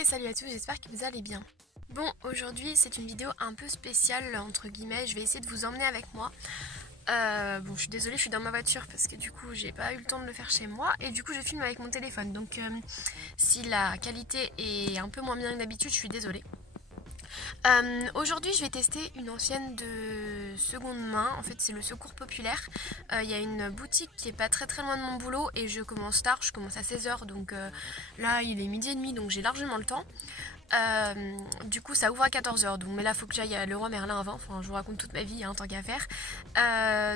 Et salut à tous, j'espère que vous allez bien. Bon, aujourd'hui c'est une vidéo un peu spéciale entre guillemets, je vais essayer de vous emmener avec moi. Bon, je suis désolée, je suis dans ma voiture parce que du coup j'ai pas eu le temps de le faire chez moi et du coup je filme avec mon téléphone. Donc si la qualité est un peu moins bien que d'habitude, je suis désolée. Aujourd'hui je vais tester une ancienne de seconde main, en fait c'est le Secours Populaire. Il y a une boutique qui est pas très loin de mon boulot et je commence tard, je commence à 16h donc là il est 12h30 donc j'ai largement le temps. Du coup ça ouvre à 14h donc, mais là faut que j'aille à Leroy Merlin avant, enfin je vous raconte toute ma vie tant qu'à faire.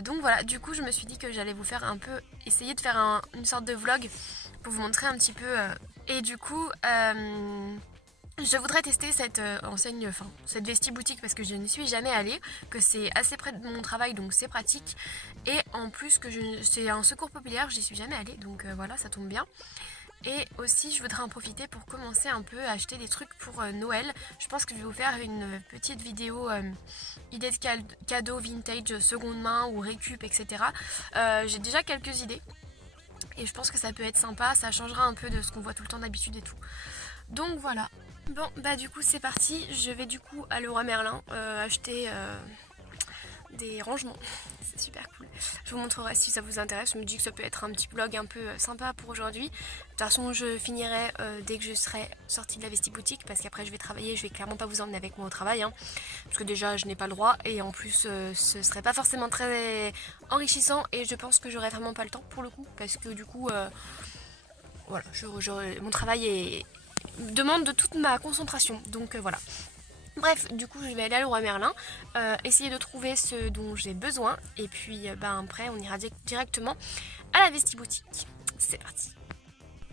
Donc voilà, du coup je me suis dit que j'allais vous faire un peu, essayer de faire une sorte de vlog pour vous montrer un petit peu et du coup je voudrais tester cette enseigne, enfin cette Vesti boutique parce que je n'y suis jamais allée, que c'est assez près de mon travail donc c'est pratique et en plus que c'est un Secours Populaire, j'y suis jamais allée donc voilà ça tombe bien. Et aussi je voudrais en profiter pour commencer un peu à acheter des trucs pour Noël. Je pense que je vais vous faire une petite vidéo idées de cadeaux vintage, seconde main ou récup etc. J'ai déjà quelques idées et je pense que ça peut être sympa, ça changera un peu de ce qu'on voit tout le temps d'habitude et tout. Donc voilà. Bon bah du coup c'est parti, je vais du coup à Leroy Merlin acheter des rangements, c'est super cool. Je vous montrerai si ça vous intéresse, je me dis que ça peut être un petit vlog un peu sympa pour aujourd'hui. De toute façon je finirai dès que je serai sortie de la Vesti boutique parce qu'après je vais travailler, je vais clairement pas vous emmener avec moi au travail hein, parce que déjà je n'ai pas le droit et en plus ce serait pas forcément très enrichissant et je pense que j'aurai vraiment pas le temps pour le coup parce que du coup voilà, mon travail demande de toute ma concentration donc voilà. Bref, du coup je vais aller à Leroy Merlin, essayer de trouver ce dont j'ai besoin et puis après on ira directement à la Vesti boutique. C'est parti.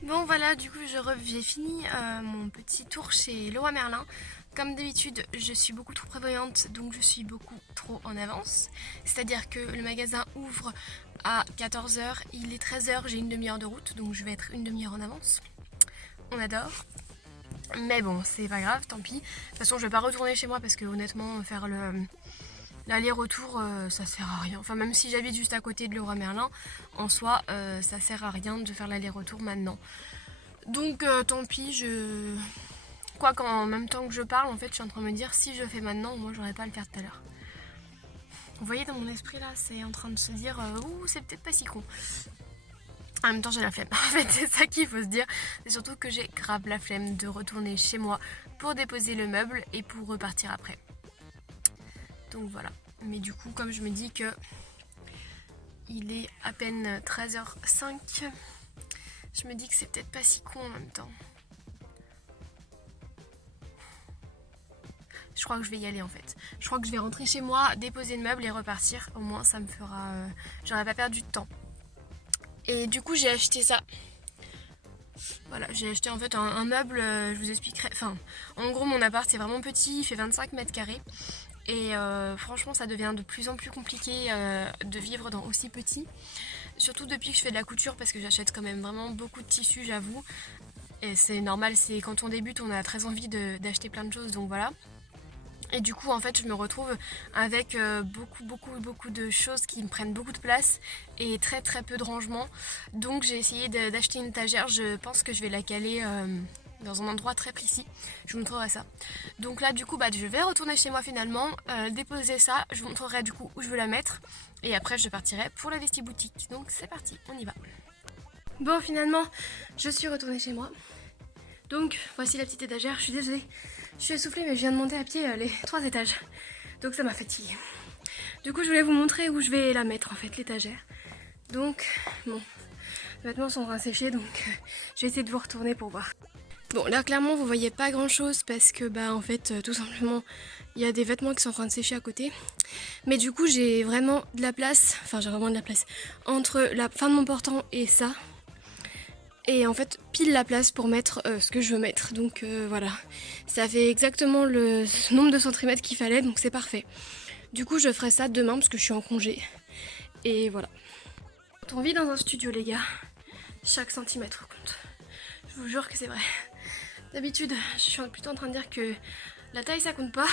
Bon voilà, du coup j'ai fini mon petit tour chez Leroy Merlin. Comme d'habitude, je suis beaucoup trop prévoyante, donc je suis beaucoup trop en avance. C'est-à-dire que le magasin ouvre à 14h, il est 13h, j'ai une demi-heure de route, donc je vais être une demi-heure en avance. On adore. Mais bon, c'est pas grave, tant pis. De toute façon, je vais pas retourner chez moi parce que honnêtement, faire l'aller-retour, ça sert à rien. Enfin, même si j'habite juste à côté de Leroy Merlin, en soi, ça sert à rien de faire l'aller-retour maintenant. Donc, tant pis, quoi qu'en même temps que je parle, en fait, je suis en train de me dire si je fais maintenant, moi, j'aurais pas à le faire tout à l'heure. Vous voyez, dans mon esprit, là, c'est en train de se dire ouh, c'est peut-être pas si con. En même temps j'ai la flemme, en fait c'est ça qu'il faut se dire, c'est surtout que j'ai grave la flemme de retourner chez moi pour déposer le meuble et pour repartir après. Donc voilà, mais du coup comme je me dis que il est à peine 13h05, je me dis que c'est peut-être pas si con en même temps. Je crois que je vais y aller en fait. Je crois que je vais rentrer chez moi, déposer le meuble et repartir, au moins ça me fera... j'aurais pas perdu de temps. Et du coup j'ai acheté ça. Voilà, j'ai acheté en fait un meuble, je vous expliquerai. Enfin, en gros mon appart c'est vraiment petit, il fait 25 mètres carrés. Et franchement ça devient de plus en plus compliqué de vivre dans aussi petit. Surtout depuis que je fais de la couture parce que j'achète quand même vraiment beaucoup de tissus j'avoue. Et c'est normal, c'est quand on débute on a très envie d'acheter plein de choses donc voilà. Et du coup en fait je me retrouve avec beaucoup de choses qui me prennent beaucoup de place et très peu de rangement. Donc j'ai essayé d'acheter une étagère, je pense que je vais la caler dans un endroit très précis. Je vous montrerai ça. Donc là du coup je vais retourner chez moi finalement, déposer ça, je vous montrerai du coup où je veux la mettre. Et après je partirai pour la Vesti boutique. Donc c'est parti, on y va. Bon finalement je suis retournée chez moi. Donc voici la petite étagère, je suis désolée, je suis essoufflée mais je viens de monter à pied les 3 étages. Donc ça m'a fatiguée. Du coup je voulais vous montrer où je vais la mettre en fait, l'étagère. Donc bon, les vêtements sont en train de sécher donc je vais essayer de vous retourner pour voir. Bon là clairement vous voyez pas grand chose parce que en fait tout simplement il y a des vêtements qui sont en train de sécher à côté. Mais du coup j'ai vraiment de la place, enfin j'ai vraiment de la place entre la fin de mon portant et ça. Et en fait pile la place pour mettre ce que je veux mettre. Donc voilà, ça fait exactement le nombre de centimètres qu'il fallait, donc c'est parfait. Du coup je ferai ça demain parce que je suis en congé. Et voilà. Quand on vit dans un studio les gars, chaque centimètre compte. Je vous jure que c'est vrai. D'habitude je suis plutôt en train de dire que la taille ça compte pas.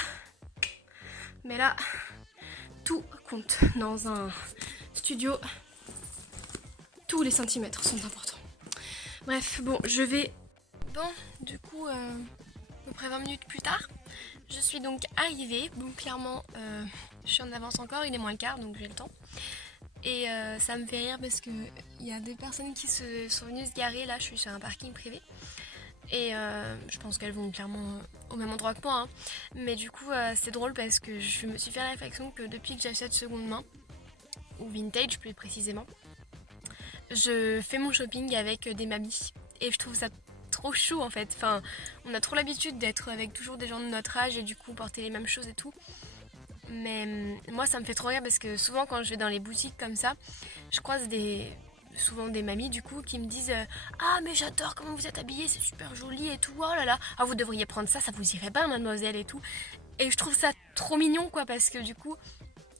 Mais là, tout compte dans un studio. Tous les centimètres sont importants. Bref, bon, je vais... Bon, du coup, près 20 minutes plus tard. Je suis donc arrivée, donc clairement je suis en avance encore, il est moins le quart donc j'ai le temps. Et ça me fait rire parce qu'il y a des personnes qui sont venues se garer, là je suis sur un parking privé. Et je pense qu'elles vont clairement au même endroit que moi, hein. Mais du coup c'est drôle parce que je me suis fait la réflexion que depuis que j'achète seconde main, ou vintage plus précisément, je fais mon shopping avec des mamies. Et je trouve ça trop chou en fait. Enfin, on a trop l'habitude d'être avec toujours des gens de notre âge et du coup porter les mêmes choses et tout. Mais moi ça me fait trop rire parce que souvent quand je vais dans les boutiques comme ça, je croise souvent des mamies du coup qui me disent ah mais j'adore comment vous êtes habillée, c'est super joli et tout, oh là là, ah vous devriez prendre ça, ça vous irait bien mademoiselle et tout. Et je trouve ça trop mignon quoi parce que du coup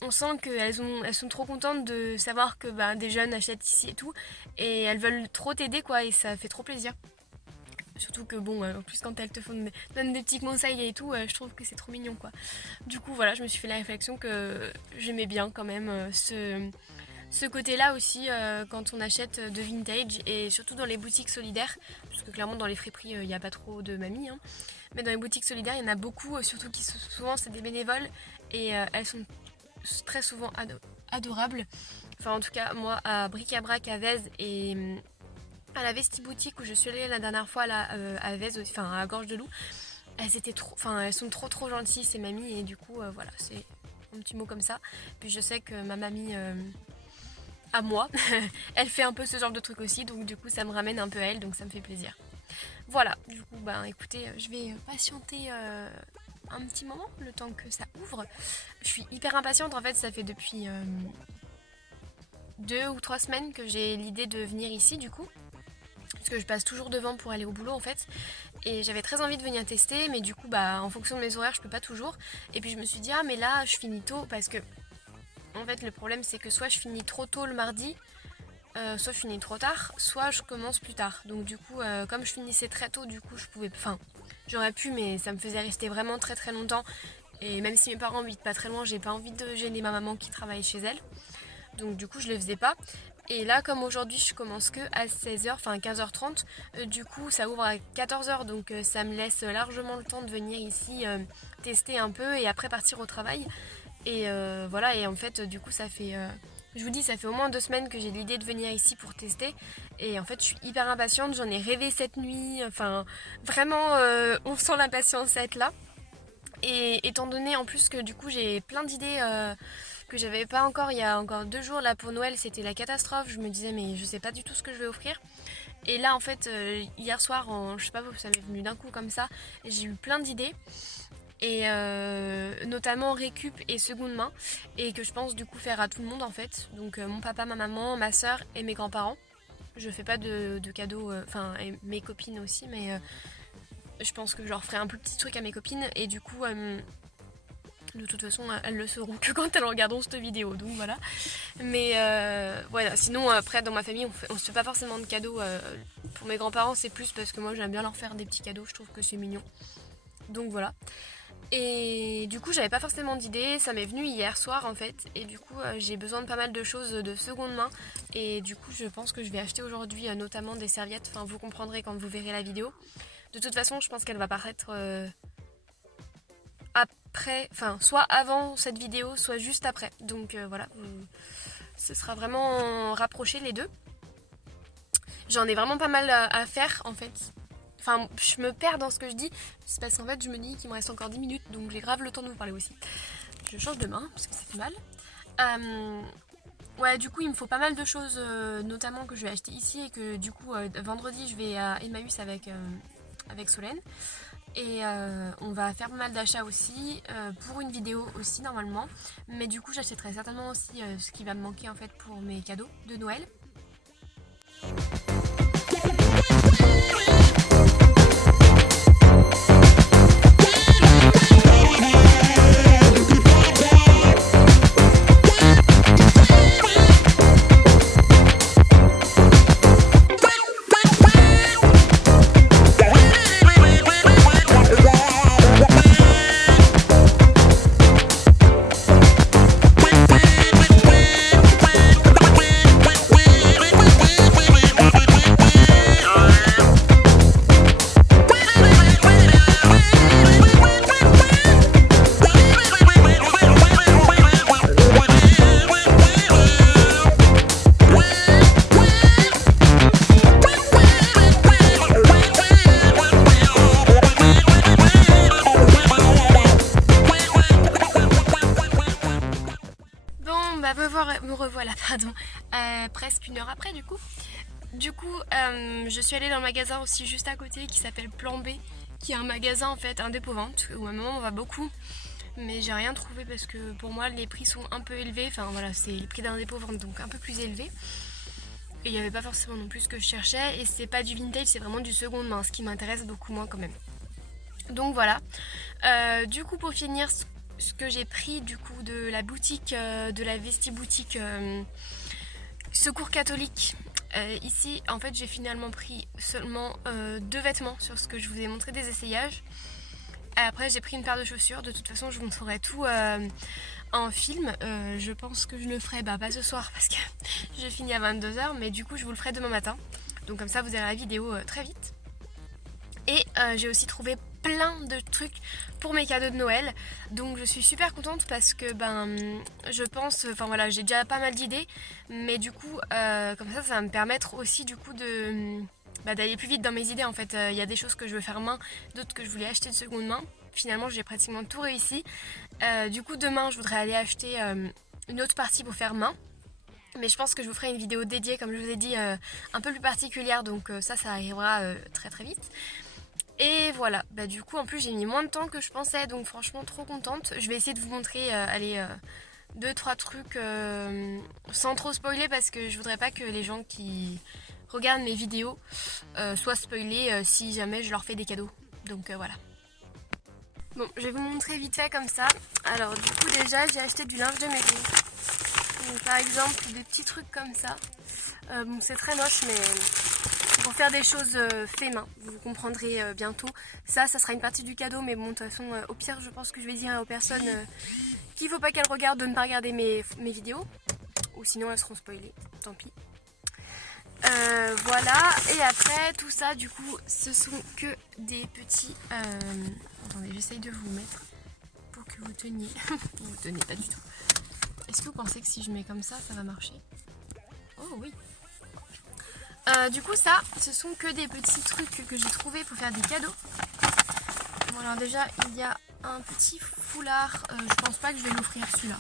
on sent qu'elles sont trop contentes de savoir que des jeunes achètent ici et tout et elles veulent trop t'aider quoi et ça fait trop plaisir. Surtout que bon, en plus quand elles te donnent des petits conseils et tout, je trouve que c'est trop mignon quoi. Du coup voilà, je me suis fait la réflexion que j'aimais bien quand même ce côté-là aussi quand on achète de vintage et surtout dans les boutiques solidaires, parce que clairement dans les friperies il n'y a pas trop de mamies, hein. Mais dans les boutiques solidaires il y en a beaucoup, surtout qui souvent c'est des bénévoles et elles sont très souvent adorables. Enfin en tout cas moi à Bric-à-Brac à Vèze et à la Vesti boutique où je suis allée la dernière fois là, à Vèze, enfin à Gorge de Loup, elles sont trop gentilles ces mamies et du coup voilà c'est un petit mot comme ça. Puis je sais que ma mamie à moi, elle fait un peu ce genre de truc aussi donc du coup ça me ramène un peu à elle donc ça me fait plaisir. Voilà, du coup écoutez, je vais patienter un petit moment le temps que ça ouvre. Je suis hyper impatiente en fait, ça fait depuis 2 ou 3 semaines que j'ai l'idée de venir ici du coup. Parce que je passe toujours devant pour aller au boulot en fait. Et j'avais très envie de venir tester, mais du coup en fonction de mes horaires je peux pas toujours. Et puis je me suis dit ah mais là je finis tôt parce que en fait le problème c'est que soit je finis trop tôt le mardi, soit je finis trop tard, soit je commence plus tard. Donc du coup comme je finissais très tôt du coup j'aurais pu mais ça me faisait rester vraiment très longtemps. Et même si mes parents habitent pas très loin, j'ai pas envie de gêner ma maman qui travaille chez elle. Donc du coup je le faisais pas. Et là comme aujourd'hui je commence que à 16h, enfin 15h30, du coup ça ouvre à 14h donc ça me laisse largement le temps de venir ici tester un peu et après partir au travail. Et voilà, et en fait du coup ça fait, je vous dis ça fait au moins 2 semaines que j'ai l'idée de venir ici pour tester. Et en fait je suis hyper impatiente, j'en ai rêvé cette nuit, enfin vraiment on sent l'impatience être là. Et étant donné en plus que du coup j'ai plein d'idées que j'avais pas encore il y a encore 2 jours là pour Noël, c'était la catastrophe, je me disais mais je sais pas du tout ce que je vais offrir. Et là en fait hier soir, je sais pas, ça m'est venu d'un coup comme ça, j'ai eu plein d'idées et notamment récup et seconde main et que je pense du coup faire à tout le monde en fait. Donc mon papa, ma maman, ma soeur et mes grands-parents. Je fais pas de cadeaux, et mes copines aussi mais je pense que je leur ferai un plus petit truc à mes copines et du coup de toute façon elles le sauront que quand elles regarderont cette vidéo donc voilà. Mais voilà, sinon après dans ma famille on se fait pas forcément de cadeaux. Pour mes grands-parents c'est plus parce que moi j'aime bien leur faire des petits cadeaux, je trouve que c'est mignon. Donc voilà. Et du coup j'avais pas forcément d'idée, ça m'est venu hier soir en fait. Et du coup j'ai besoin de pas mal de choses de seconde main. Et du coup je pense que je vais acheter aujourd'hui notamment des serviettes. Enfin vous comprendrez quand vous verrez la vidéo. De toute façon je pense qu'elle va paraître après, enfin soit avant cette vidéo, soit juste après. Donc voilà, ce sera vraiment rapproché les deux. J'en ai vraiment pas mal à faire en fait. Enfin, je me perds dans ce que je dis. C'est parce qu'en fait, je me dis qu'il me reste encore 10 minutes. Donc j'ai grave le temps de vous parler aussi. Je change de main parce que ça fait mal. Ouais, du coup, il me faut pas mal de choses, notamment que je vais acheter ici. Et que du coup, vendredi, je vais à Emmaüs avec Solène. Et on va faire pas mal d'achats aussi, pour une vidéo aussi normalement. Mais du coup j'achèterai certainement aussi ce qui va me manquer en fait pour mes cadeaux de Noël. pardon, presque 1 heure après du coup. Je suis allée dans le magasin aussi juste à côté qui s'appelle Plan B, qui est un magasin en fait un dépôt-vente où à un moment on va beaucoup. Mais j'ai rien trouvé parce que pour moi les prix sont un peu élevés, enfin voilà, c'est les prix d'un dépôt-vente donc un peu plus élevés. Et il n'y avait pas forcément non plus ce que je cherchais, et c'est pas du vintage, c'est vraiment du seconde main, ce qui m'intéresse beaucoup moins quand même. Donc voilà. Du coup pour finir, ce que j'ai pris du coup de la boutique, de la Vesti boutique Secours catholique. Ici en fait j'ai finalement pris seulement 2 vêtements sur ce que je vous ai montré des essayages. Après j'ai pris une paire de chaussures, de toute façon je vous montrerai tout en film. Je pense que je le ferai pas ce soir parce que je finis à 22h, mais du coup je vous le ferai demain matin. Donc comme ça vous aurez la vidéo très vite. Et j'ai aussi trouvé plein de trucs pour mes cadeaux de Noël. Donc je suis super contente parce que je pense, enfin voilà, j'ai déjà pas mal d'idées. Mais du coup, comme ça va me permettre aussi du coup d'aller plus vite dans mes idées en fait. Il y a des choses que je veux faire main, d'autres que je voulais acheter de seconde main. Finalement j'ai pratiquement tout réussi. Du coup demain je voudrais aller acheter une autre partie pour faire main. Mais je pense que je vous ferai une vidéo dédiée, comme je vous ai dit, un peu plus particulière. Donc ça arrivera très très vite. Et voilà, du coup en plus j'ai mis moins de temps que je pensais, donc franchement trop contente. Je vais essayer de vous montrer 2-3 trucs sans trop spoiler, parce que je voudrais pas que les gens qui regardent mes vidéos soient spoilés si jamais je leur fais des cadeaux. Donc voilà. Bon, je vais vous montrer vite fait comme ça. Alors du coup déjà j'ai acheté du linge de maison. Donc, par exemple des petits trucs comme ça. Bon, c'est très moche mais pour faire des choses fait main, vous comprendrez bientôt. Ça sera une partie du cadeau, mais bon de toute façon au pire je pense que je vais dire aux personnes qu'il faut pas qu'elles regardent de ne pas regarder mes vidéos, ou sinon elles seront spoilées, tant pis. Voilà, et après tout ça du coup ce sont que des petits... Attendez, j'essaye de vous mettre pour que vous teniez. Vous tenez pas du tout. Est-ce que vous pensez que si je mets comme ça va marcher? Oh oui. Du coup ça, ce sont que des petits trucs que j'ai trouvé pour faire des cadeaux. Bon alors déjà il y a un petit foulard, je pense pas que je vais l'offrir celui-là.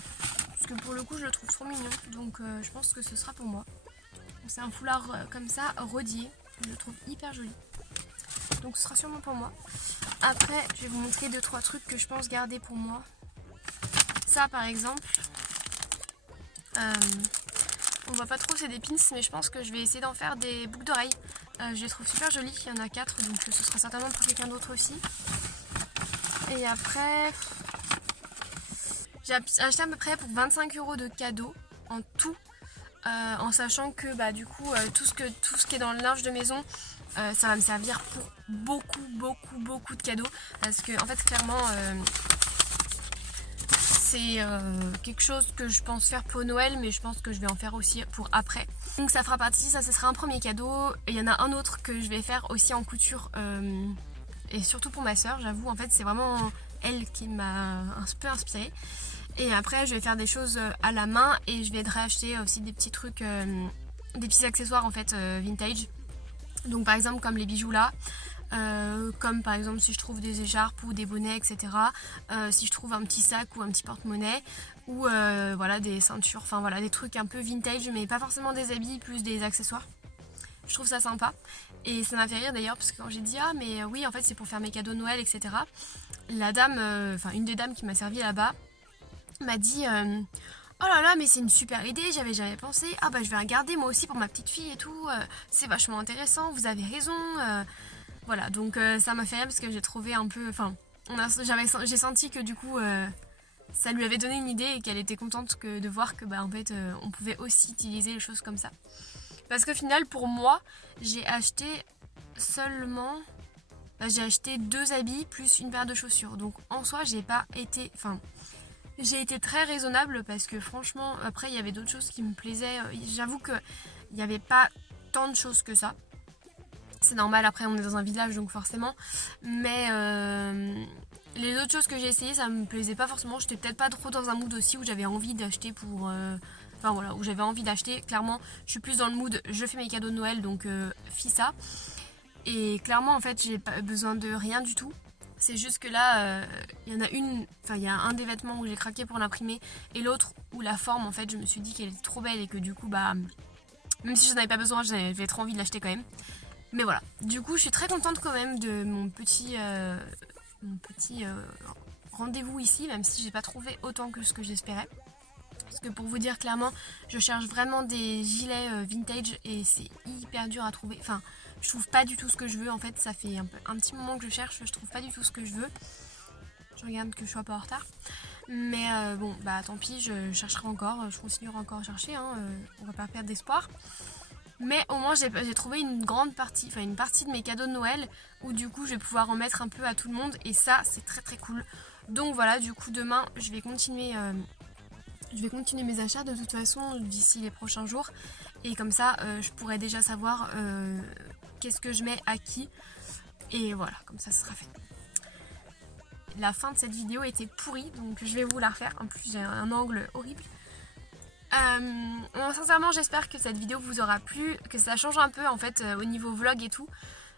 Parce que pour le coup je le trouve trop mignon, donc je pense que ce sera pour moi. C'est un foulard comme ça, rodier, je le trouve hyper joli. Donc ce sera sûrement pour moi. Après je vais vous montrer 2-3 trucs que je pense garder pour moi. Ça par exemple. On voit pas trop, c'est des pins, mais je pense que je vais essayer d'en faire des boucles d'oreilles. Je les trouve super jolies, il y en a 4, donc ce sera certainement pour quelqu'un d'autre aussi. Et après, j'ai acheté à peu près pour 25 € de cadeaux en tout, en sachant que du coup tout ce qui est dans le linge de maison, ça va me servir pour beaucoup de cadeaux, parce que en fait clairement c'est quelque chose que je pense faire pour Noël, mais je pense que je vais en faire aussi pour après. Donc ça fera partie, ça ce sera un premier cadeau. Et il y en a un autre que je vais faire aussi en couture, et surtout pour ma soeur, j'avoue. En fait c'est vraiment elle qui m'a un peu inspirée. Et après je vais faire des choses à la main, et je vais acheter aussi des petits trucs, des petits accessoires en fait vintage. Donc par exemple comme les bijoux là. Comme par exemple si je trouve des écharpes ou des bonnets, etc. Si je trouve un petit sac ou un petit porte-monnaie, ou voilà, des ceintures, enfin voilà, des trucs un peu vintage, mais pas forcément des habits, plus des accessoires. Je trouve ça sympa, et ça m'a fait rire d'ailleurs, parce que quand j'ai dit ah mais oui en fait c'est pour faire mes cadeaux de Noël, etc. La dame, enfin une des dames qui m'a servi là-bas m'a dit oh là là, mais c'est une super idée, j'avais jamais pensé. Ah bah je vais regarder moi aussi pour ma petite fille et tout, c'est vachement intéressant, vous avez raison. Voilà, donc ça m'a fait rire parce que j'ai trouvé un peu... Enfin, j'ai senti que du coup, ça lui avait donné une idée, et qu'elle était contente de voir que en fait, on pouvait aussi utiliser les choses comme ça. Parce qu'au final, pour moi, j'ai acheté seulement... j'ai acheté 2 habits plus une paire de chaussures. Donc en soi, j'ai pas été... Enfin, j'ai été très raisonnable, parce que franchement, après, il y avait d'autres choses qui me plaisaient. J'avoue qu'il n'y avait pas tant de choses que ça. C'est normal, après on est dans un village donc forcément, mais les autres choses que j'ai essayé ça me plaisait pas forcément. J'étais peut-être pas trop dans un mood aussi où j'avais envie d'acheter pour... Enfin voilà, où j'avais envie d'acheter. Clairement je suis plus dans le mood je fais mes cadeaux de Noël, donc fis ça. Et clairement en fait j'ai pas besoin de rien du tout. C'est juste que là, il y en a une, enfin il y a un des vêtements où j'ai craqué pour l'imprimer et l'autre où la forme en fait je me suis dit qu'elle était trop belle et que du coup bah même si j'en avais pas besoin j'avais trop envie de l'acheter quand même. Mais voilà, du coup je suis très contente quand même de mon petit rendez-vous ici, même si j'ai pas trouvé autant que ce que j'espérais. Parce que pour vous dire clairement, je cherche vraiment des gilets vintage et c'est hyper dur à trouver. Enfin, je trouve pas du tout ce que je veux en fait, ça fait un petit moment que je cherche, je trouve pas du tout ce que je veux. Je regarde que je sois pas en retard. Mais bon, bah tant pis, je chercherai encore, je continuerai encore à chercher, hein, on va pas perdre d'espoir. Mais au moins j'ai trouvé une grande partie, enfin une partie de mes cadeaux de Noël où du coup je vais pouvoir en mettre un peu à tout le monde et ça c'est très très cool. Donc voilà, du coup demain je vais continuer mes achats de toute façon d'ici les prochains jours et comme ça je pourrai déjà savoir qu'est-ce que je mets à qui et voilà, comme ça ce sera fait. La fin de cette vidéo était pourrie donc je vais vous la refaire, en plus j'ai un angle horrible. Sincèrement j'espère que cette vidéo vous aura plu, que ça change un peu en fait au niveau vlog et tout.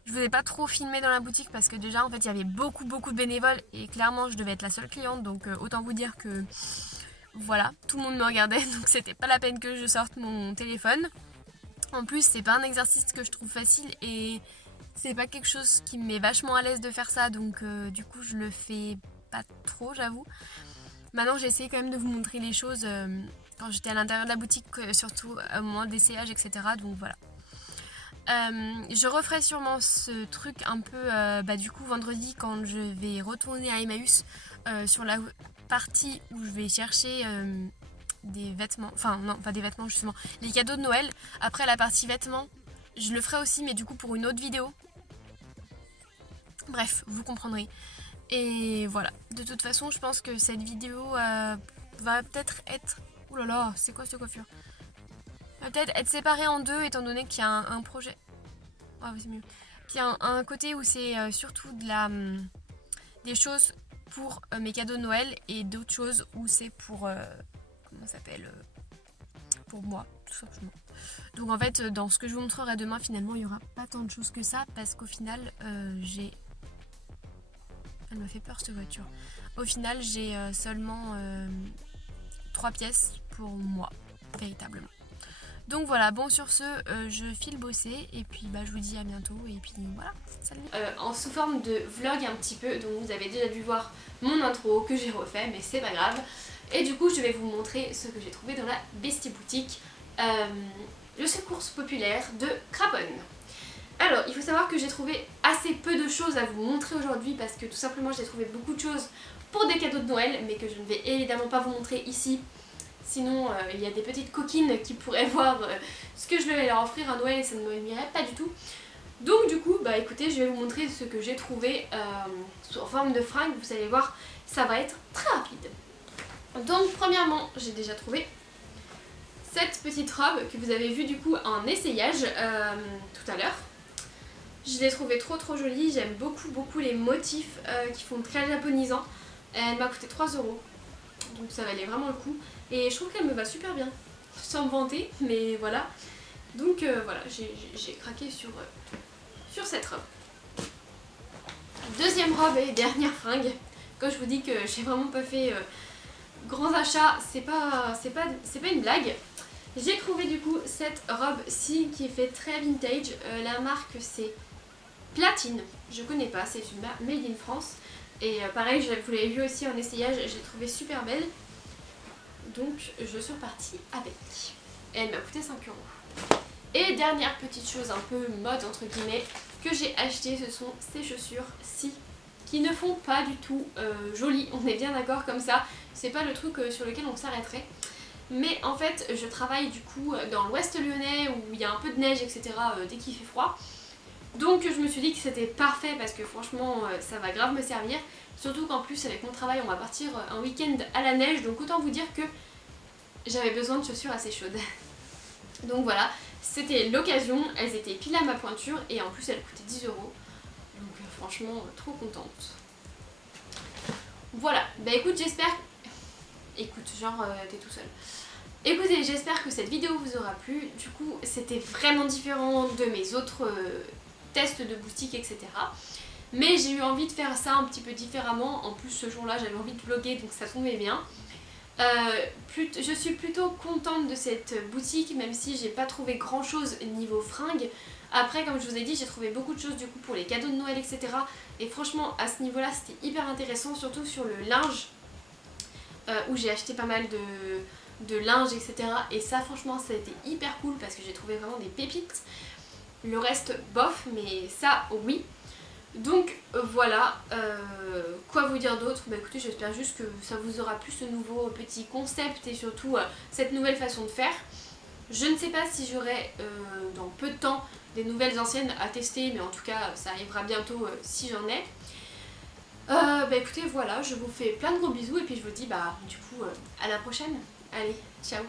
Je vous ai pas trop filmé dans la boutique parce que déjà en fait il y avait beaucoup de bénévoles et clairement je devais être la seule cliente donc autant vous dire que voilà, tout le monde me regardait donc c'était pas la peine que je sorte mon téléphone. En plus c'est pas un exercice que je trouve facile et c'est pas quelque chose qui me met vachement à l'aise de faire ça donc du coup je le fais pas trop j'avoue. Maintenant j'ai essayé quand même de vous montrer les choses quand j'étais à l'intérieur de la boutique, surtout au moment d'essayage etc. Donc voilà. Je referai sûrement ce truc un peu du coup vendredi quand je vais retourner à Emmaüs sur la partie où je vais chercher des vêtements, enfin non pas des vêtements justement, les cadeaux de Noël. Après la partie vêtements je le ferai aussi mais du coup pour une autre vidéo. Bref, vous comprendrez. Et voilà, de toute façon je pense que cette vidéo va peut-être être... Ouh là là, c'est quoi cette coiffure? Va peut-être être séparée en deux étant donné qu'il y a un projet... Oh c'est mieux. Qu'il y a un côté où c'est surtout des choses pour mes cadeaux de Noël et d'autres choses où c'est pour... comment ça s'appelle pour moi, tout simplement. Donc en fait, dans ce que je vous montrerai demain, finalement, il n'y aura pas tant de choses que ça parce qu'au final, j'ai... Elle m'a fait peur cette voiture. Au final, j'ai seulement 3 pièces pour moi, véritablement. Donc voilà, bon sur ce, je file bosser et puis je vous dis à bientôt et puis voilà, salut. En sous forme de vlog un petit peu, donc vous avez déjà dû voir mon intro que j'ai refait mais c'est pas grave. Et du coup je vais vous montrer ce que j'ai trouvé dans la Bestie Boutique, le secours populaire de Craponne. Alors il faut savoir que j'ai trouvé assez peu de choses à vous montrer aujourd'hui parce que tout simplement j'ai trouvé beaucoup de choses pour des cadeaux de Noël mais que je ne vais évidemment pas vous montrer ici. Sinon il y a des petites coquines qui pourraient voir ce que je vais leur offrir à Noël et ça ne m'irait pas du tout. Donc du coup écoutez, je vais vous montrer ce que j'ai trouvé sous forme de fringues. Vous allez voir, ça va être très rapide. Donc premièrement j'ai déjà trouvé cette petite robe que vous avez vue du coup en essayage tout à l'heure. Je l'ai trouvée trop jolie, j'aime beaucoup les motifs qui font très japonisant. Elle m'a coûté 3 €, donc ça valait vraiment le coup. Et je trouve qu'elle me va super bien, sans me vanter, mais voilà. Donc voilà, j'ai craqué sur cette robe. Deuxième robe et dernière fringue. Quand je vous dis que j'ai vraiment pas fait grands achats, c'est pas une blague. J'ai trouvé du coup cette robe-ci qui est fait très vintage. La marque c'est Platine, je connais pas, c'est une made in France. Et pareil, vous l'avez vu aussi en essayage, je l'ai trouvée super belle. Donc je suis repartie avec. Et elle m'a coûté 5 €. Et dernière petite chose un peu mode entre guillemets que j'ai acheté, ce sont ces chaussures-ci qui ne font pas du tout jolies, on est bien d'accord comme ça. C'est pas le truc sur lequel on s'arrêterait. Mais en fait je travaille du coup dans l'ouest lyonnais où il y a un peu de neige etc. Dès qu'il fait froid. Donc je me suis dit que c'était parfait parce que franchement ça va grave me servir. Surtout qu'en plus avec mon travail on va partir un week-end à la neige. Donc autant vous dire que j'avais besoin de chaussures assez chaudes. Donc voilà, c'était l'occasion, elles étaient pile à ma pointure et en plus elles coûtaient 10 €. Donc franchement trop contente. Voilà, écoute j'espère... Écoute, genre t'es tout seul. Écoutez, j'espère que cette vidéo vous aura plu. Du coup, c'était vraiment différent de mes autres tests de boutique, etc. Mais j'ai eu envie de faire ça un petit peu différemment. En plus ce jour-là j'avais envie de vlogger, donc ça tombait bien. Je suis plutôt contente de cette boutique, même si j'ai pas trouvé grand chose niveau fringues. Après, comme je vous ai dit, j'ai trouvé beaucoup de choses du coup pour les cadeaux de Noël, etc. Et franchement à ce niveau là c'était hyper intéressant, surtout sur le linge, où j'ai acheté pas mal de linge, etc. Et ça franchement ça a été hyper cool parce que j'ai trouvé vraiment des pépites. Le reste bof, mais ça oui. Donc voilà, quoi vous dire d'autre? Bah écoutez, j'espère juste que ça vous aura plu ce nouveau petit concept et surtout cette nouvelle façon de faire. Je ne sais pas si j'aurai dans peu de temps des nouvelles anciennes à tester, mais en tout cas ça arrivera bientôt si j'en ai. Bah écoutez, voilà, je vous fais plein de gros bisous et puis je vous dis bah du coup à la prochaine. Allez, ciao!